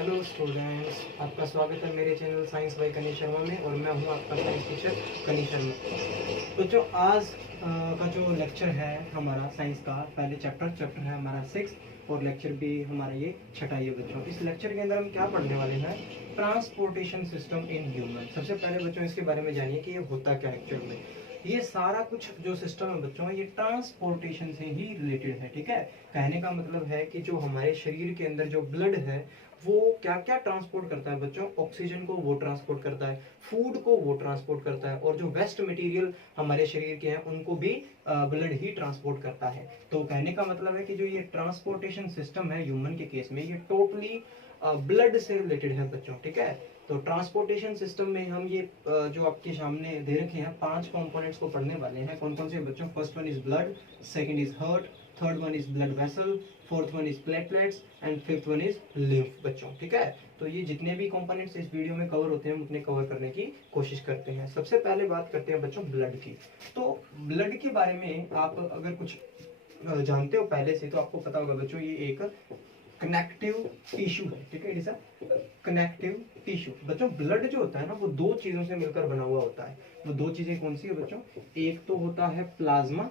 Hello students, आपका स्वागत है मेरे channel science by Kanish Sharma में और मैं हूं आपका साइंस टीचर कनीश शर्मा। तो जो आज का जो लेक्चर है हमारा साइंस का पहले चैप्टर है हमारा 6 और लेक्चर भी हमारा ये छठा ही है बच्चों। इस लेक्चर के अंदर हम क्या पढ़ने वाले हैं, ट्रांसपोर्टेशन सिस्टम इन ह्यूमन। सबसे पहले बच्चों इसके बारे में जानिए कि ये होता क्या है एक्चुअल में। ये सारा कुछ जो सिस्टम है बच्चों ये ट्रांसपोर्टेशन से ही रिलेटेड है। ठीक है, कहने का मतलब है कि जो हमारे शरीर के अंदर जो ब्लड है वो क्या क्या ट्रांसपोर्ट करता है बच्चों। ऑक्सीजन को वो ट्रांसपोर्ट करता है, फूड को वो ट्रांसपोर्ट करता है और जो वेस्ट मटेरियल हमारे शरीर के हैं उनको भी ब्लड ही ट्रांसपोर्ट करता है। तो कहने का मतलब है कि जो ये ट्रांसपोर्टेशन सिस्टम है ह्यूमन के केस में ये टोटली ब्लड से रिलेटेड है बच्चों। ठीक है, तो ट्रांसपोर्टेशन सिस्टम में हम ये जो आपके सामने दे रखे हैं 5 कंपोनेंट्स को पढ़ने वाले हैं। कौन कौन से बच्चों? First one is blood, second is heart, third one is blood vessel, fourth one is platelets and fifth one is lymph बच्चों। ठीक है, तो ये जितने भी कंपोनेंट्स इस वीडियो में कवर होते हैं हम उतने कवर करने की कोशिश करते हैं। सबसे पहले बात करते हैं बच्चों ब्लड की। तो ब्लड के बारे में आप अगर कुछ जानते हो पहले से तो आपको पता होगा बच्चों ये एक कनेक्टिव टिश्यू है। ठीक है, it is a connective tissue. बच्चों ब्लड जो होता है ना वो दो चीजों से मिलकर बना हुआ होता है। वो दो चीजें कौन सी है बच्चों? एक तो होता है प्लाज्मा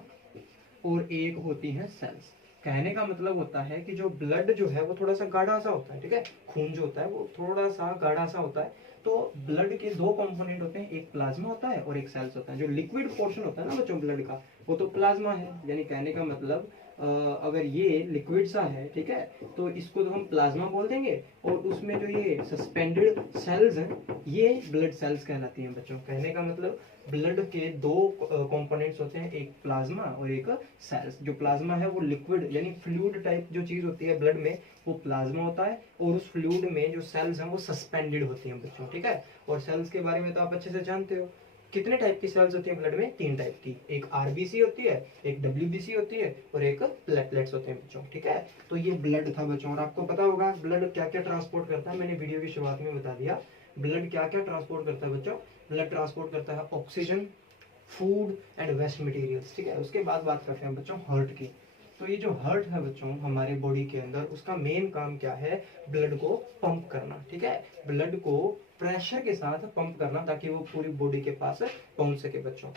और एक होती है सेल्स। कहने का मतलब होता है कि जो ब्लड जो है वो थोड़ा सा गाढ़ा सा होता है। ठीक है, खून जो होता है वो थोड़ा सा गाढ़ा सा होता है। तो ब्लड के दो कंपोनेंट होते हैं, एक प्लाज्मा होता है और एक सेल्स होता है। जो लिक्विड पोर्शन होता है ना बच्चों ब्लड का वो तो प्लाज्मा है। यानी कहने का मतलब अगर ये लिक्विड सा है, ठीक है, तो इसको तो हम प्लाज्मा बोल देंगे और उसमें जो ये सस्पेंडेड सेल्स हैं ये ब्लड सेल्स कहलाती हैं बच्चों। कहने का मतलब ब्लड के दो कंपोनेंट्स होते हैं, एक प्लाज्मा और एक सेल्स। जो प्लाज्मा है वो लिक्विड यानी फ्लूइड टाइप जो चीज होती है ब्लड में वो प्लाज्मा होता है और उस फ्लूइड में जो सेल्स हैं वो सस्पेंडेड होती हैं बच्चों। ठीक है, और सेल्स के बारे में तो आप अच्छे से जानते हो। कितने टाइप की सेल्स होती है ब्लड में? 3 टाइप की। एक आरबीसी होती है, एक डब्ल्यूबीसी होती है और एक प्लेटलेट्स होते हैं बच्चों। ठीक है, तो ये ब्लड था बच्चों और आपको पता होगा ब्लड क्या क्या ट्रांसपोर्ट करता है। मैंने वीडियो की शुरुआत में बता दिया ब्लड क्या क्या ट्रांसपोर्ट करता है बच्चों। ब्लड ट्रांसपोर्ट करता है oxygen, food and waste materials. ठीक है, उसके बाद बात करते हैं बच्चों हार्ट की। तो ये जो हार्ट है बच्चों हमारे बॉडी के अंदर उसका मेन काम क्या है? ब्लड को पंप करना। ठीक है, ब्लड को प्रेशर के साथ पंप करना ताकि वो पूरी बॉडी के पास पहुंच सके बच्चों।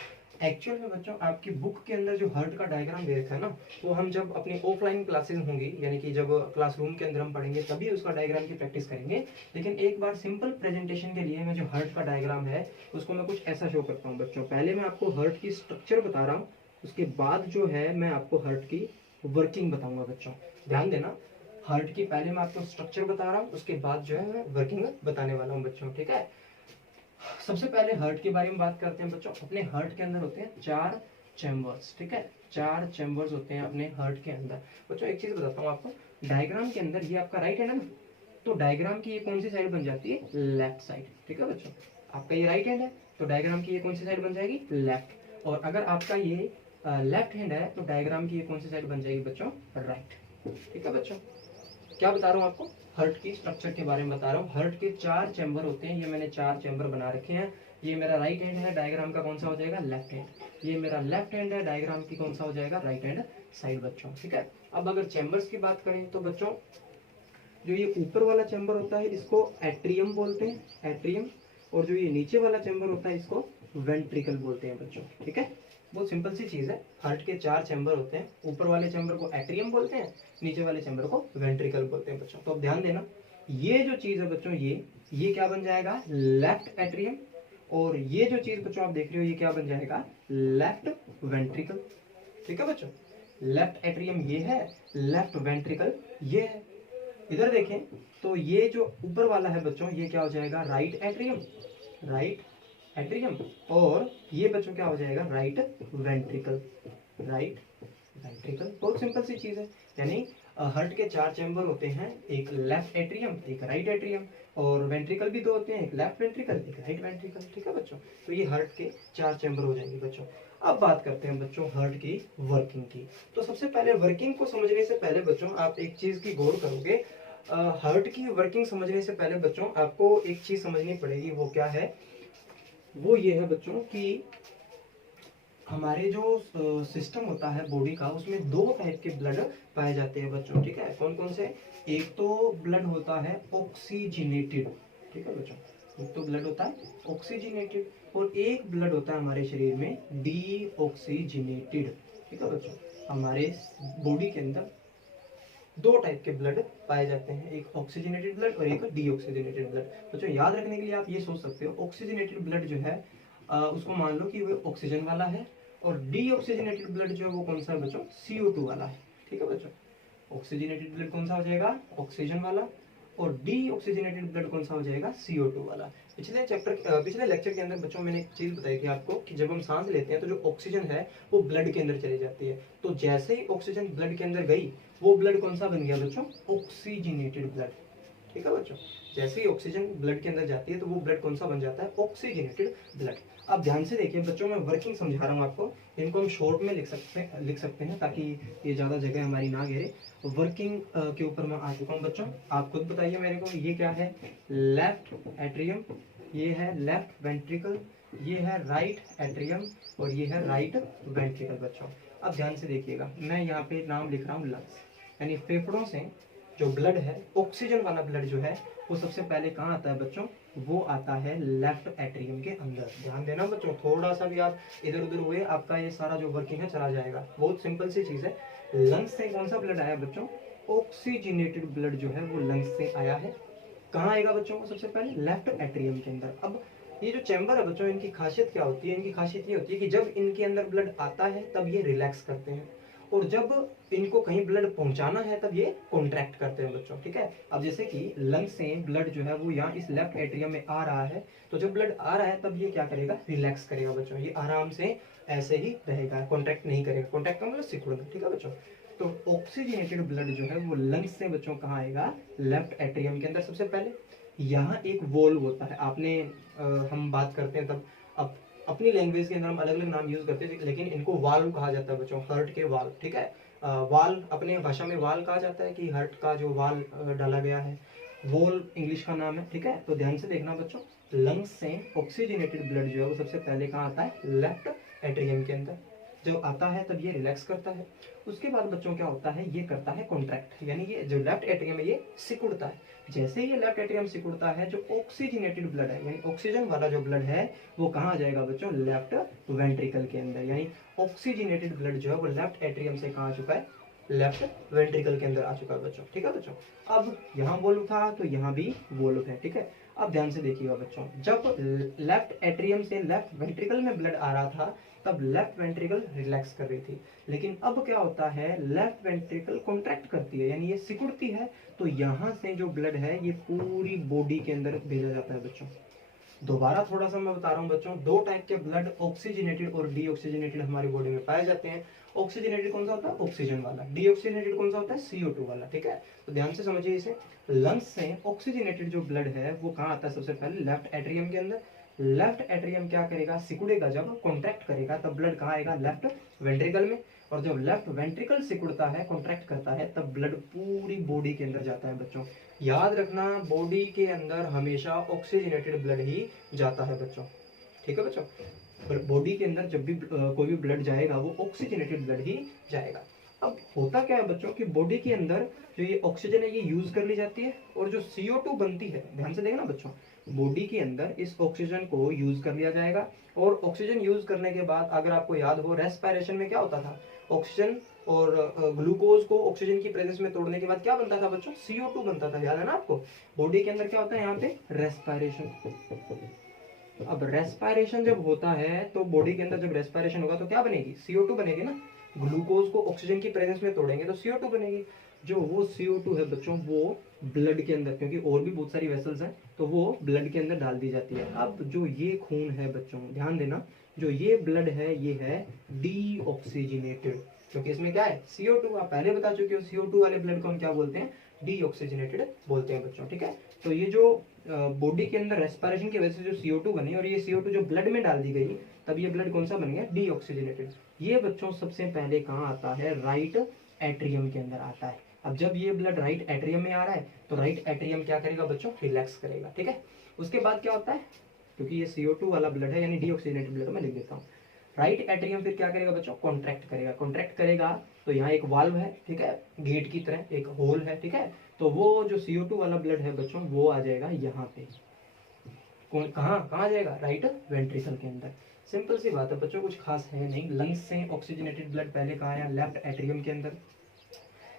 एक्चुअल में बच्चों आपकी बुक के अंदर जो हार्ट का डायग्राम दे रखा है ना वो हम जब अपनी ऑफलाइन क्लासेस होंगी यानी कि जब क्लासरूम के अंदर हम पढ़ेंगे तभी उसका डायग्राम की प्रैक्टिस करेंगे। लेकिन एक बार सिंपल प्रेजेंटेशन के लिए मैं जो हार्ट का डायग्राम है उसको मैं कुछ ऐसा शो करता हूँ बच्चों। पहले मैं आपको हार्ट की स्ट्रक्चर बता रहा हूँ, उसके बाद जो है मैं आपको हार्ट की वर्किंग बताऊंगा बच्चों। ध्यान देना, हार्ट की पहले मैं आपको स्ट्रक्चर बता रहा हूँ उसके बाद जो है मैं वर्किंग बताने वाला हूँ बच्चों। ठीक है, सबसे पहले हार्ट के बारे में बात करते हैं बच्चों। अपने हार्ट के अंदर होते हैं 4 चैम्बर्स। ठीक है, 4 चैम्बर्स होते हैं अपने हार्ट के अंदर बच्चों। एक चीज बताता हूँ आपको, डायग्राम के अंदर ये आपका राइट हैंड है ना, तो डायग्राम की ये कौन सी साइड बन जाती है? Left side. ठीक है बच्चों, आपका ये राइट हैंड है तो डायग्राम की ये कौन सी साइड बन जाएगी? लेफ्ट। और अगर आपका ये लेफ्ट हैंड है तो डायग्राम की ये कौन सी साइड बन जाएगी बच्चों? राइट। ठीक है बच्चों, क्या बता रहा हूँ आपको? हार्ट की स्ट्रक्चर के बारे में बता रहा हूँ। हार्ट के 4 चैम्बर होते हैं, ये मैंने 4 चैम्बर बना रखे हैं। ये मेरा राइट हैंड है, डायग्राम का कौन सा हो जाएगा? Left hand. ये मेरा लेफ्ट हैंड है, डायग्राम की कौन सा हो जाएगा? राइट हैंड साइड बच्चों। ठीक है, अब अगर चैम्बर्स की बात करें तो बच्चों जो ये ऊपर वाला चैम्बर होता है इसको एट्रियम बोलते हैं, एट्रियम। और जो ये नीचे वाला चैम्बर होता है इसको वेंट्रिकल बोलते हैं बच्चों। ठीक है, बहुत सिंपल सी चीज है। हार्ट के 4 चैम्बर होते हैं, ऊपर वाले चैम्बर को एट्रियम बोलते हैं, नीचे वाले चैम्बर को वेंट्रिकल बोलते हैं बच्चों। तो अब ध्यान देना, ये जो चीज है बच्चों ये क्या बन जाएगा? Left atrium. और ये जो चीज बच्चों आप देख रहे हो ये क्या बन जाएगा? Left ventricle. ठीक है बच्चों, लेफ्ट एट्रियम ये है, लेफ्ट वेंट्रिकल ये है। इधर देखें तो ये जो ऊपर वाला है बच्चों ये क्या हो जाएगा? Right atrium, right atrium. और ये बच्चों क्या हो जाएगा? Right ventricle, right ventricle. बहुत सिंपल सी चीज है। यानी हार्ट के 4 चैम्बर होते हैं, एक लेफ्ट एट्रियम एक राइट एट्रियम, और वेंट्रिकल भी 2 होते हैं, एक लेफ्ट वेंट्रिकल एक राइट वेंट्रिकल। ठीक है बच्चों, तो ये हार्ट के 4 चैम्बर हो जाएंगे बच्चों। अब बात करते हैं बच्चों हार्ट की वर्किंग की। तो सबसे पहले वर्किंग को समझने से पहले बच्चों आप एक चीज की गौर करोगे। हार्ट की वर्किंग समझने से पहले बच्चों आपको एक चीज समझनी पड़ेगी, वो क्या है? वो ये है बच्चों कि हमारे जो सिस्टम होता है बॉडी का, उसमें दो टाइप के ब्लड पाए जाते हैं बच्चों, ठीक है। कौन कौन से? एक तो ब्लड होता है ऑक्सीजनेटेड, ठीक है बच्चों, एक तो ब्लड होता है ऑक्सीजनेटेड, और एक ब्लड होता है हमारे शरीर में डीऑक्सीजनेटेड, ठीक है बच्चों। हमारे बॉडी के अंदर दो टाइप के ब्लड पाए जाते हैं, एक ऑक्सीजनेटेड ब्लड और एक डीऑक्सीजनेटेड ब्लड। बच्चों याद रखने के लिए आप ये सोच सकते हो, ऑक्सीजनेटेड ब्लड जो है उसको मान लो कि वो ऑक्सीजन वाला है, और डीऑक्सीजनेटेड ब्लड जो है वो कौन सा है बच्चों? CO2 वाला है, ठीक है बच्चों। ऑक्सीजनेटेड ब्लड कौन सा हो जाएगा? ऑक्सीजन वाला, और डीऑक्सीजनेटेड ब्लड कौन सा हो जाएगा? CO2 वाला। पिछले लेक्चर के अंदर बच्चों मैंने एक चीज बताई थी आपको कि जब हम सांस लेते हैं तो जो ऑक्सीजन है वो ब्लड के अंदर चली जाती है, तो जैसे ही ऑक्सीजन ब्लड के अंदर गई, वो ब्लड कौन सा बन गया बच्चों? ऑक्सीजनेटेड ब्लड, ठीक है बच्चों। जैसे ही ऑक्सीजन ब्लड के अंदर जाती है तो वो ब्लड कौन सा बन जाता है? Oxygenated blood. अब ध्यान से देखिए बच्चों, मैं वर्किंग समझा रहा हूँ आपको, इनको हम शॉर्ट में लिख सकते हैं ताकि ये ज़्यादा जगह हमारी ना घेरे। वर्किंग के ऊपर मैं आ चुका हूँ बच्चों, आप खुद बताइए मेरे को, ये क्या है? लेफ्ट एट्रियम, ये है लेफ्ट वेंट्रिकल, ये है राइट एट्रियम, और ये है राइट वेंट्रिकल बच्चों। अब ध्यान से देखिएगा, मैं यहाँ पे नाम लिख रहा हूँ लंग्स, यानी फेफड़ों से जो ब्लड है, ऑक्सीजन वाला ब्लड जो है, वो सबसे पहले कहाँ आता है बच्चों? वो आता है लेफ्ट एट्रियम के अंदर। ध्यान देना बच्चों, थोड़ा सा भी आप इधर उधर हुए, आपका ये सारा जो वर्किंग है चला जाएगा। बहुत सिंपल सी चीज है। लंग्स से कौन सा ब्लड आया बच्चों? ऑक्सीजनेटेड ब्लड जो है वो लंग्स से आया है। कहाँ आएगा बच्चों? को सबसे पहले लेफ्ट एट्रियम के अंदर। अब ये जो चैम्बर है बच्चों, इनकी खासियत क्या होती है? इनकी खासियत ये होती है कि जब इनके अंदर ब्लड आता है तब ये रिलैक्स करते हैं, और जब इनको कहीं ब्लड पहुंचाना है तब ये कॉन्ट्रैक्ट करते हैं बच्चों, ठीक है। अब जैसे कि लंग से ब्लड जो है वो यहाँ इस लेफ्ट एट्रियम में आ रहा है, तो जब ब्लड आ रहा है तब ये क्या करेगा? रिलैक्स करेगा बच्चों, ये आराम से ऐसे ही रहेगा, कॉन्ट्रैक्ट नहीं करेगा। कॉन्ट्रैक्ट का मतलब सिकुड़ना, ठीक है बच्चों। तो ऑक्सीजनेटेड ब्लड जो है वो लंग्स से बच्चों कहाँ आएगा? लेफ्ट एट्रियम के अंदर सबसे पहले। यहाँ एक वॉल्व होता है, आपने हम बात करते हैं तब अपनी लैंग्वेज के अंदर हम अलग अलग नाम यूज करते हैं, लेकिन इनको वाल्व कहा जाता है बच्चों, हार्ट के वाल्व, ठीक है। वाल अपने भाषा में वाल कहा जाता है कि हार्ट का जो वाल डाला गया है, वॉल्व इंग्लिश का नाम है, ठीक है। तो ध्यान से देखना बच्चों, लंग्स से ऑक्सीजनेटेड ब्लड जो है वो सबसे पहले कहाँ आता है? लेफ्ट एट्रियम के अंदर। जब आता है तब ये रिलैक्स करता है, उसके बाद बच्चों क्या होता है? ये करता है कॉन्ट्रैक्ट, यानी ये जो लेफ्ट एट्रियम है ये सिकुड़ता है। जैसे ही ये लेफ्ट एट्रियम सिकुड़ता है, जो ऑक्सीजनेटेड ब्लड है यानी ऑक्सीजन वाला जो ब्लड है वो कहाँ आ जाएगा बच्चों? लेफ्ट वेंट्रिकल के अंदर। यानी ऑक्सीजनेटेड ब्लड जो है वो लेफ्ट एट्रियम से कहाँ आ चुका है? लेफ्ट वेंट्रिकल के अंदर आ चुका है बच्चों, ठीक है बच्चों। अब यहाँ वॉल्व था तो यहाँ भी वॉल्व है, ठीक है। अब ध्यान से देखिएगा बच्चों, जब लेफ्ट एट्रियम से लेफ्ट वेंट्रिकल में ब्लड आ रहा था तब लेफ्ट वेंट्रिकल रिलैक्स कर रही थी, लेकिन अब क्या होता है? लेफ्ट वेंट्रिकल कॉन्ट्रैक्ट करती है, यानी ये सिकुड़ती है, तो यहाँ से जो ब्लड है ये पूरी बॉडी के अंदर भेजा जाता है बच्चों। दोबारा थोड़ा सा मैं बता रहा हूँ बच्चों, दो टाइप के ब्लड ऑक्सीजनेटेड और डीऑक्सीजनेटेड हमारी बॉडी में पाए जाते हैं। ऑक्सीजनेटेड कौन सा होता है? ऑक्सीजन वाला। डीऑक्सीजनेटेड कौन सा होता है? CO2 वाला, ठीक है। तो ध्यान से समझिए इसे, लंग्स से ऑक्सीजनेटेड जो ब्लड है वो कहाँ आता है? सबसे पहले लेफ्ट एट्रियम के अंदर। लेफ्ट एट्रियम क्या करेगा? सिकुड़ेगा, जब कॉन्ट्रैक्ट करेगा तब ब्लड कहाँ आएगा? लेफ्ट वेंट्रिकल में, और जब लेफ्ट वेंट्रिकल सिकुड़ता है, कॉन्ट्रैक्ट करता है, तब ब्लड पूरी बॉडी के अंदर जाता है बच्चों। याद रखना, बॉडी के अंदर हमेशा ऑक्सीजनेटेड ब्लड ही जाता है बच्चों, ठीक है बच्चों। बॉडी के अंदर जब भी कोई भी ब्लड जाएगा वो ऑक्सीजनेटेड ब्लड ही जाएगा। अब होता क्या है बच्चों कि बॉडी के अंदर जो ये ऑक्सीजन है ये यूज कर ली जाती है, और जो CO2 बनती है, ध्यान से देखना बच्चों, बॉडी के अंदर इस ऑक्सीजन को यूज कर लिया जाएगा, और ऑक्सीजन यूज करने के बाद अगर आपको याद हो, रेस्पिरेशन में क्या होता था? ऑक्सीजन और ग्लूकोज को ऑक्सीजन की प्रेजेंस में तोड़ने के बाद क्या बनता था बच्चों? CO2 बनता था, याद है ना आपको। बॉडी के अंदर क्या होता है यहाँ पे? रेस्पिरेशन। अब रेस्पिरेशन जब होता है तो बॉडी के अंदर जब रेस्पिरेशन होगा तो क्या बनेगी? CO2 बनेगी ना। ग्लूकोज को ऑक्सीजन की प्रेजेंस में तोड़ेंगे तो CO2 बनेगी। जो वो CO2 है बच्चों वो ब्लड के अंदर, क्योंकि और भी बहुत सारी वेसल्स हैं, तो वो ब्लड के अंदर डाल दी जाती है। अब जो ये खून है बच्चों, ध्यान देना, जो ये ब्लड है ये है डीऑक्सीजनेटेड, क्योंकि इसमें क्या है? CO2। आप पहले बता चुके हो, CO2 वाले ब्लड को हम क्या बोलते हैं? डीऑक्सीजनेटेड बोलते हैं बच्चों, ठीक है। तो ये जो बॉडी के अंदर रेस्पिरेशन की वजह से जो CO2 बनी, और ये CO2 जो ब्लड में डाल दी गई, तब ये ब्लड कौन सा बन गया? डीऑक्सीजनेटेड। ये बच्चों सबसे पहले कहाँ आता है? राइट एट्रियम के अंदर आता है। अब जब ये ब्लड राइट एट्रियम में आ रहा है तो राइट एट्रियम क्या करेगा बच्चों? रिलैक्स करेगा, ठीक है। उसके बाद क्या होता है? क्योंकि ये CO2 वाला ब्लड है यानी डीऑक्सीजनेटेड ब्लड, मैं लिख देता हूँ। राइट एट्रियम फिर क्या करेगा बच्चों, कॉन्ट्रैक्ट करेगा। कॉन्ट्रैक्ट करेगा तो यहाँ एक वाल्व है, ठीक है, गेट की तरह एक होल है, ठीक है, तो वो जो CO2 वाला ब्लड है बच्चों वो आ जाएगा यहाँ पे। कहाँ कहाँ जाएगा, राइट वेंट्रिकल के अंदर। सिंपल सी बात है बच्चों, कुछ खास है नहीं। लंग्स से ऑक्सीजनेटेड ब्लड पहले कहाँ आया, लेफ्ट एट्रियम के अंदर।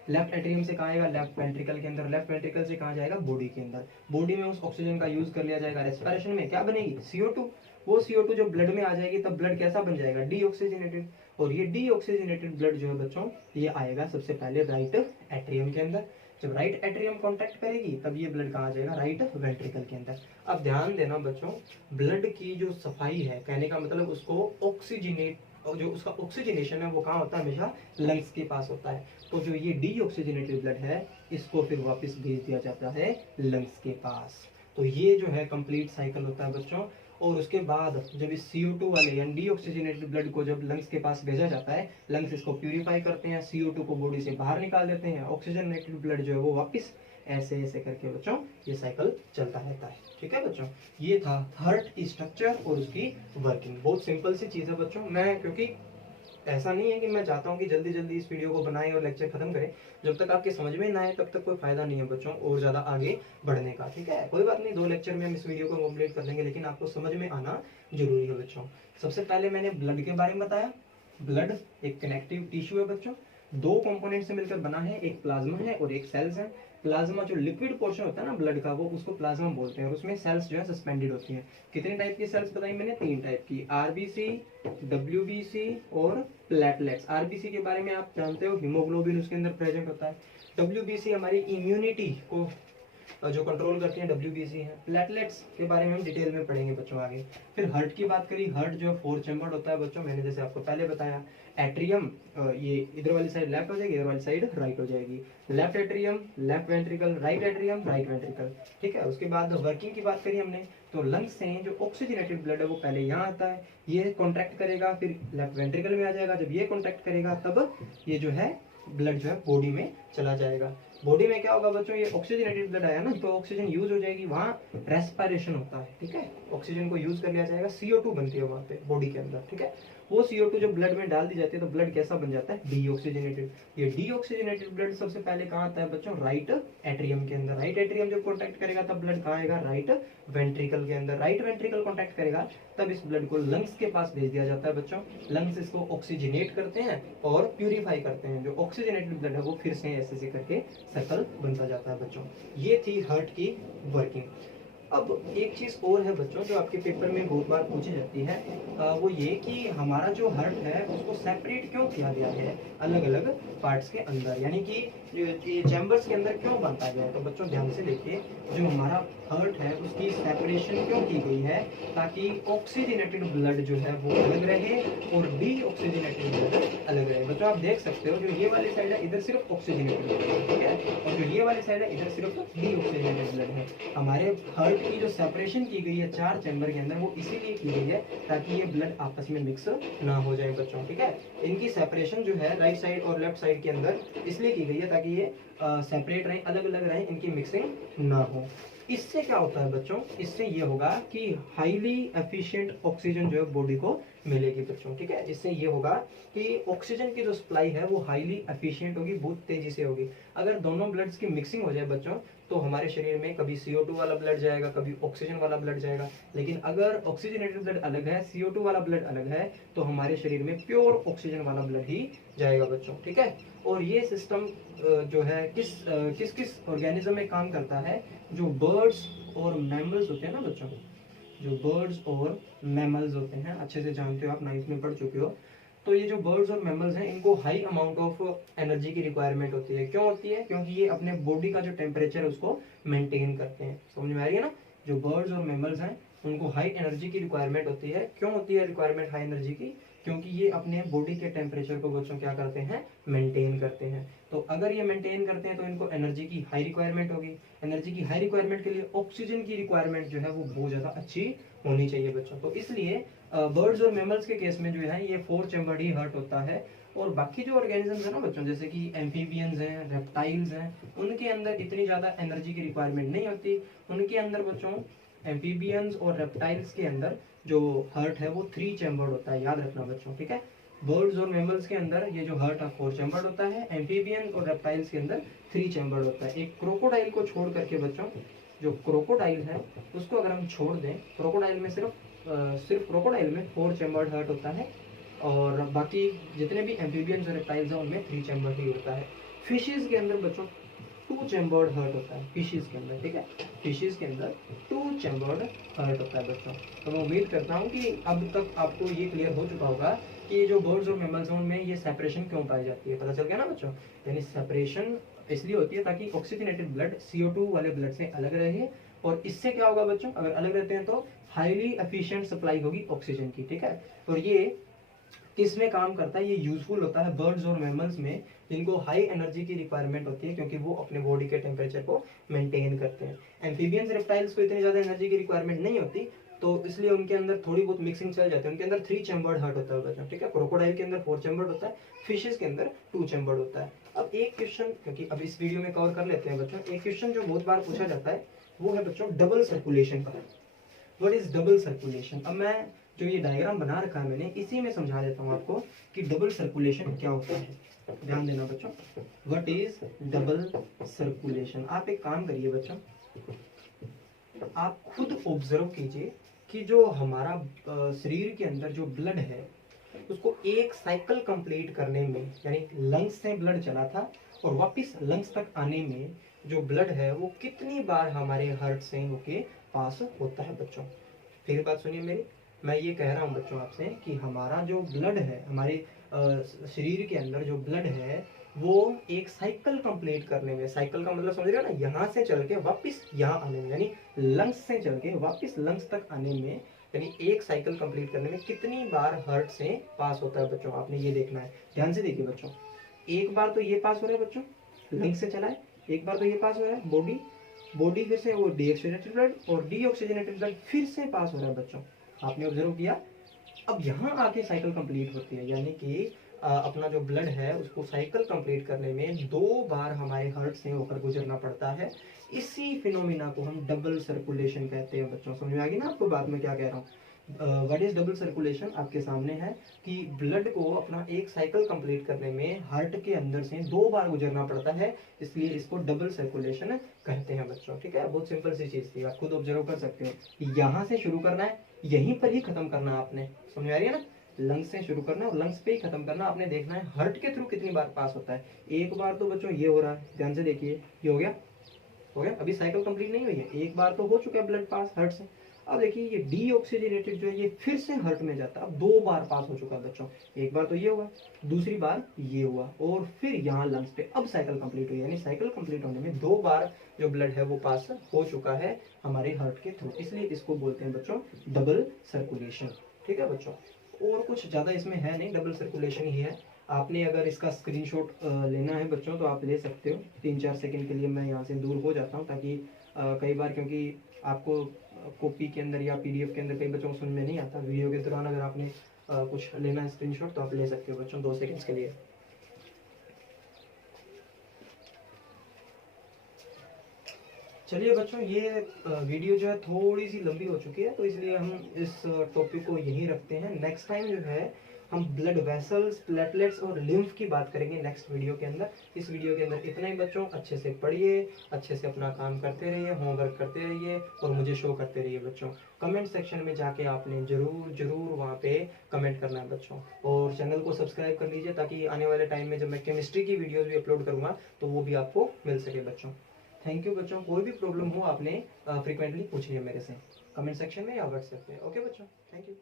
लेफ्ट एट्रियम से कहाँ आएगा, लेफ्ट वेंट्रिकल के अंदर। लेफ्ट वेंट्रिकल से कहाँ जाएगा, बॉडी के अंदर। बॉडी में उस ऑक्सीजन का यूज कर लिया जाएगा रेस्पिरेशन में, क्या बनेगी, CO2। वो CO2 जब ब्लड में आ जाएगी तब ब्लड कैसा बन जाएगा, डीऑक्सीजनेटेड। और ये डीऑक्सीजनेटेड ब्लड जो है बच्चों ये आएगा सबसे पहले राइट एट्रियम के अंदर। जब राइट एट्रियम कॉन्टैक्ट करेगी तब ये ब्लड कहाँ जाएगा, राइट वेंट्रिकल के अंदर। अब ध्यान देना बच्चों, ब्लड की जो सफाई है, कहने का मतलब उसको ऑक्सीजनेट, और जो उसका ऑक्सीजनेशन है वो कहाँ होता है, हमेशा लंग्स के पास होता है। तो जो ये डीऑक्सीजनेटेड ब्लड है इसको फिर वापस भेज दिया जाता है लंग्स के पास। तो ये जो है कंप्लीट साइकिल होता है बच्चों। और उसके बाद जब इस CO2 वाले यानी डीऑक्सीजनेटेड ब्लड को जब लंग्स के पास भेजा जाता है, लंग्स इसको प्यूरिफाई करते हैं, CO2 को बॉडी से बाहर निकाल देते हैं, ऑक्सीजनेटेड ब्लड जो है वो वापस ऐसे ऐसे करके बच्चों ये साइकिल चलता रहता है। ठीक है बच्चों, ये था हार्ट की स्ट्रक्चर और उसकी वर्किंग। बहुत सिंपल सी चीज़ है बच्चों। मैं क्योंकि ऐसा नहीं है कि मैं चाहता हूँ कि जल्दी जल्दी इस वीडियो को बनाएं और लेक्चर खत्म करें, जब तक आपके समझ में ना आए तब तक कोई फायदा नहीं है बच्चों और ज़्यादा आगे बढ़ने का। ठीक है, कोई बात नहीं, 2 लेक्चर में हम इस वीडियो को कंप्लीट कर लेंगे, लेकिन आपको समझ में आना जरूरी है बच्चों। सबसे पहले मैंने ब्लड के बारे में बताया। ब्लड एक कनेक्टिव टिश्यू है बच्चों, 2 कंपोनेंट से मिलकर बना है, एक प्लाज्मा है और एक सेल्स है। प्लाज्मा जो लिक्विड पोर्शन होता है ना ब्लड का, वो उसको प्लाज्मा बोलते हैं, और उसमें सेल्स जो है सस्पेंडेड होती हैं। कितने टाइप की सेल्स बताई मैंने, 3 टाइप की, RBC, WBC और प्लेटलेट्स। RBC के बारे में आप जानते हो, हीमोग्लोबिन उसके अंदर प्रेजेंट होता है। WBC हमारी इम्यूनिटी को जो कंट्रोल करती हैं, WBC है। प्लेटलेट्स के बारे में हम डिटेल में पढ़ेंगे बच्चों आगे। फिर हार्ट की बात करी, हार्ट जो 4 चैम्बर्ड होता है बच्चों, मैंने जैसे आपको पहले बताया। एट्रियम ये इधर वाली साइड लेफ्ट हो जाएगी, इधर वाली साइड राइट हो जाएगी। Left atrium, left ventricle, right atrium, right ventricle. ठीक है, उसके बाद वर्किंग की बात करी हमने, तो लंग्स से जो ऑक्सीजनेटेड ब्लड है वो पहले यहाँ आता है, ये कॉन्ट्रैक्ट करेगा, फिर लेफ्ट वेंट्रिकल में आ जाएगा। जब ये कॉन्ट्रैक्ट करेगा तब ये जो है ब्लड जो है बॉडी में चला जाएगा। बॉडी में क्या होगा बच्चों, ये ऑक्सीजनेटेड ब्लड आया ना, तो ऑक्सीजन यूज हो जाएगी, वहाँ रेस्पिरेशन होता है। ठीक है, ऑक्सीजन को यूज कर लिया जाएगा, CO2 बनती है वहाँ पे बॉडी के अंदर। ठीक है, वो CO2 जब ब्लड में डाल दी जाती है तो ब्लड कैसा बन जाता है, डीऑक्सीजनेटेड। ये डीऑक्सीजनेटेड ब्लड सबसे पहले कहाँ आता है बच्चों, राइट एट्रियम के अंदर। राइट एट्रियम जब कॉन्टैक्ट करेगा तब ब्लड कहाँ आएगा, राइट वेंट्रिकल के अंदर। राइट वेंट्रिकल कॉन्टैक्ट करेगा तब इस ब्लड को लंग्स के पास भेज दिया जाता है बच्चों। लंग्स इसको ऑक्सीजनेट करते हैं और प्यूरिफाई करते हैं। जो ऑक्सीजनेटेड ब्लड है वो फिर से ऐसे ऐसे करके सर्कल बनता जाता है बच्चों। ये थी हार्ट की वर्किंग। अब एक चीज और है बच्चों जो आपके पेपर में बहुत बार पूछी जाती है, वो ये कि हमारा जो हार्ट है उसको सेपरेट क्यों किया गया है अलग अलग पार्ट्स के अंदर, यानी कि ये चैम्बर्स के अंदर क्यों बांटा गया है। तो बच्चों ध्यान से देखिए, जो हमारा हार्ट है उसकी सेपरेशन क्यों की गई है, ताकि ऑक्सीजनेटेड ब्लड जो है वो अलग रहे और डीऑक्सीजनेटेड ब्लड अलग रहे। बच्चों आप देख सकते हो, जो ये वाली साइड है इधर सिर्फ ऑक्सीजनेटेड ब्लड है, ठीक है, और जो ये वाली साइड है इधर सिर्फ डीऑक्सीजनेटेड ब्लड है। हमारे हार्ट की जो सेपरेशन की गई है 4 चैम्बर के अंदर, वो इसीलिए की गई है ताकि ये ब्लड आपस में मिक्स ना हो जाए बच्चों। ठीक है, इनकी सेपरेशन जो है राइट साइड और लेफ्ट साइड के अंदर इसलिए की गई है ताकि ये सेपरेट रहे, अलग अलग रहे, इनकी मिक्सिंग ना हो। इससे क्या होता है बच्चों, इससे ये होगा कि हाईली एफिशिएंट ऑक्सीजन जो है बॉडी को मिलेगी बच्चों। ठीक है, इससे ये होगा कि ऑक्सीजन की जो सप्लाई है वो हाईली एफिशिएंट होगी, बहुत तेजी से होगी। अगर दोनों ब्लड्स की मिक्सिंग हो जाए बच्चों तो हमारे शरीर में कभी CO2 वाला ब्लड जाएगा, कभी ऑक्सीजन वाला ब्लड जाएगा। लेकिन अगर ऑक्सीजनेटेड ब्लड अलग है, CO2 वाला ब्लड अलग है, तो हमारे शरीर में प्योर ऑक्सीजन वाला ब्लड ही जाएगा बच्चों। ठीक है, और ये सिस्टम जो है किस किस ऑर्गेनिज्म में काम करता है, जो बर्ड्स और मैमल्स होते हैं ना बच्चों, जो बर्ड्स और मैमल्स होते हैं, अच्छे से जानते हो आप, 9th में पढ़ चुके हो। तो ये जो बर्ड्स और मैमल्स हैं इनको हाई अमाउंट ऑफ एनर्जी की रिक्वायरमेंट होती है। क्यों होती है, क्योंकि ये अपने बॉडी का जो टेम्परेचर है उसको मेंटेन करते हैं। समझ में आ रही है ना, जो बर्ड्स और मैमल्स हैं उनको हाई एनर्जी की रिक्वायरमेंट होती है। क्यों होती है रिक्वायरमेंट हाई एनर्जी की, क्योंकि ये अपने बॉडी के टेम्परेचर को बच्चों क्या करते हैं, मेंटेन करते हैं। तो अगर ये मेंटेन करते हैं तो इनको एनर्जी की हाई रिक्वायरमेंट होगी। एनर्जी की हाई रिक्वायरमेंट के लिए ऑक्सीजन की रिक्वायरमेंट जो है वो बहुत ज़्यादा अच्छी होनी चाहिए बच्चों। तो इसलिए बर्ड्स और मैमल्स के केस में जो है ये 4 चैम्बर्ड ही हार्ट होता है। और बाकी जो ऑर्गेनिजम्स है ना बच्चों, जैसे कि एम्फीबियंस हैं, रेप्टाइल्स हैं, उनके अंदर इतनी ज़्यादा एनर्जी की रिक्वायरमेंट नहीं होती। उनके अंदर बच्चों एम्फीबियंस और रेप्टाइल्स के अंदर जो हार्ट है वो 3 चैम्बर्ड होता है, याद रखना बच्चों, ठीक है। बर्ड्स और मैमल्स के अंदर ये जो हार्ट है 4 चैम्बर्ड होता है, एम्फीबियन और रेप्टाइल्स के अंदर 3 चैम्बर्ड होता है। एक क्रोकोडाइल को छोड़ करके बच्चों, जो क्रोकोडाइल है उसको अगर हम छोड़ दें, क्रोकोडाइल में सिर्फ क्रोकोडाइल में 4 चैम्बर्ड हार्ट होता है, और बाकी जितने भी एम्फीबियंस और रेप्टाइल्स हैं उनमें 3 चैम्बर्ड ही होता है। फिशेस के अंदर बच्चों 2 चैम्बर्ड हार्ट होता है, फिशेस के अंदर, ठीक है। फिशेस के अंदर 2 चैम्बर्ड हार्ट होता है बच्चों। तो मैं उम्मीद करता हूँ कि अब तक आपको ये क्लियर हो चुका होगा कि जो बर्ड्स और मैमल्स हैं उनमें ये सेपरेशन क्यों पाई जाती है, पता चल गया ना बच्चों। यानी सेपरेशन इसलिए होती है ताकि ऑक्सीजनेटेड ब्लड CO2 वाले ब्लड से अलग रहे, और इससे क्या होगा बच्चों, अगर अलग रहते हैं तो हाईली एफिशिएंट सप्लाई होगी ऑक्सीजन की, ठीक है। और ये किसमें काम करता है, ये यूजफुल होता है बर्ड्स और मैमल्स में जिनको हाई एनर्जी की रिक्वायरमेंट होती है, क्योंकि वो अपने बॉडी के टेम्परेचर को मेंटेन करते हैं। एम्फीबियंस रेप्टाइल्स को इतनी ज्यादा एनर्जी की रिक्वायरमेंट नहीं होती, तो इसलिए उनके अंदर थोड़ी बहुत मिक्सिंग चल जाती है। उनके अंदर 3 चैम्बर्ड हार्ट होता है बच्चों, ठीक है। क्रोकोडाइल के अंदर 4 चैम्बर्ड होता है, फिशेस के अंदर 2 चैम्बर्ड होता है। अब एक क्वेश्चन, क्योंकि अब इस वीडियो में कवर कर लेते हैं बच्चों, एक क्वेश्चन जो बहुत बार पूछा जाता है वो है बच्चों डबल सर्कुलेशन का। What is double circulation. अब मैं जो ये डायग्राम बना रखा है मैंने, इसी में समझा देता हूँ आपको कि डबल सर्कुलेशन क्या होता है। ध्यान देना बच्चों, व्हाट इज डबल सर्कुलेशन। आप एक काम करिए बच्चों, आप खुद ऑब्जर्व कीजिए कि जो हमारा शरीर के अंदर जो ब्लड है उसको एक साइकिल कंप्लीट करने में, यानी लंग्स से ब्लड चला था और वापस लंग्स तक आने में जो ब्लड है वो कितनी बार हमारे हार्ट से होके पास होता है बच्चों। फिर बात सुनिए मेरी, मैं ये कह रहा हूँ बच्चों आपसे कि हमारा जो ब्लड है, हमारे शरीर के अंदर जो ब्लड है वो एक साइकिल कंप्लीट करने में, साइकिल का मतलब समझ रहे हो ना, यहाँ से चल के वापस यहाँ आने में, यानी लंग्स से चल के वापस लंग्स तक आने में, यानी एक साइकिल कंप्लीट करने में कितनी बार हार्ट से पास होता है बच्चों, आपने ये देखना है। ध्यान से देखिए बच्चों, एक बार तो ये पास हो रहा है बच्चों, लंग्स से चला है, एक बार तो ये पास हो रहा है बॉडी, बॉडी फिर से वो डीऑक्सीजनेटेड ब्लड, और डीऑक्सीजनेटेड ब्लड फिर से पास हो रहा है बच्चों, आपने ऑब्जर्व किया। अब यहाँ आके साइकिल कंप्लीट होती है, यानी कि अपना जो ब्लड है उसको साइकिल कंप्लीट करने में 2 बार हमारे हार्ट से होकर गुजरना पड़ता है। इसी फिनोमिना को हम डबल सर्कुलेशन कहते हैं बच्चों। समझ में आ गई ना आपको बात में क्या कह रहा हूँ। व्हाट इज डबल सर्कुलेशन आपके सामने है कि ब्लड को अपना एक साइकिल कंप्लीट करने में हार्ट के अंदर से 2 बार गुजरना पड़ता है, इसलिए इसको डबल सर्कुलेशन कहते हैं बच्चों, ठीक है। बहुत सिंपल सी चीज थी, आप खुद ऑब्जर्व कर सकते हो। यहाँ से शुरू करना है, यहीं पर ही खत्म करना है आपने, समझ आ रही है ना। लंग्स से शुरू करना है और लंग्स पे ही खत्म करना, आपने देखना है हार्ट के थ्रू कितनी बार पास होता है। एक बार तो बच्चों ये हो रहा है, ध्यान से देखिए, ये हो गया, हो गया। अभी साइकिल कंप्लीट नहीं हुई है, एक बार तो हो चुका है ब्लड पास हार्ट से। अब देखिए ये डीऑक्सीजनेटेड जो है ये फिर से हार्ट में जाता है, अब 2 बार पास हो चुका है बच्चों। एक बार तो ये हुआ, दूसरी बार ये हुआ, और फिर यहाँ लंग्स पे अब साइकिल कंप्लीट हुई, यानी साइकिल कंप्लीट होने में 2 बार जो ब्लड है वो पास हो चुका है हमारे हार्ट के थ्रू, इसलिए इसको बोलते हैं बच्चों डबल सर्कुलेशन, ठीक है बच्चों। और कुछ ज़्यादा इसमें है नहीं, डबल सर्कुलेशन ही है। आपने अगर इसका स्क्रीनशॉट लेना है बच्चों तो आप ले सकते हो। 3-4 सेकंड के लिए मैं यहाँ से दूर हो जाता हूँ, ताकि कई बार, क्योंकि आपको कॉपी के अंदर या PDF के अंदर कई बच्चों को समझ में नहीं आता, वीडियो के दौरान अगर आपने कुछ लेना है स्क्रीनशॉट तो आप ले सकते हो बच्चों 2 सेकंड्स के लिए। चलिए बच्चों, ये वीडियो जो है थोड़ी सी लंबी हो चुकी है, तो इसलिए हम इस टॉपिक को यहीं रखते हैं। नेक्स्ट टाइम जो है हम ब्लड वेसल्स, प्लेटलेट्स और लिम्फ की बात करेंगे नेक्स्ट वीडियो के अंदर। इस वीडियो के अंदर इतना ही बच्चों, अच्छे से पढ़िए, अच्छे से अपना काम करते रहिए, होमवर्क करते रहिए और मुझे शो करते रहिए बच्चों। कमेंट सेक्शन में जाके आपने जरूर वहाँ पे कमेंट करना है बच्चों, और चैनल को सब्सक्राइब कर लीजिए ताकि आने वाले टाइम में जब मैं केमिस्ट्री की वीडियोज भी अपलोड करूँगा तो वो भी आपको मिल सके बच्चों। थैंक यू बच्चों, कोई भी प्रॉब्लम हो आपने फ्रिक्वेंटली पूछिए मेरे से कमेंट सेक्शन में या व्हाट्सएप पे। ओके बच्चों, थैंक यू।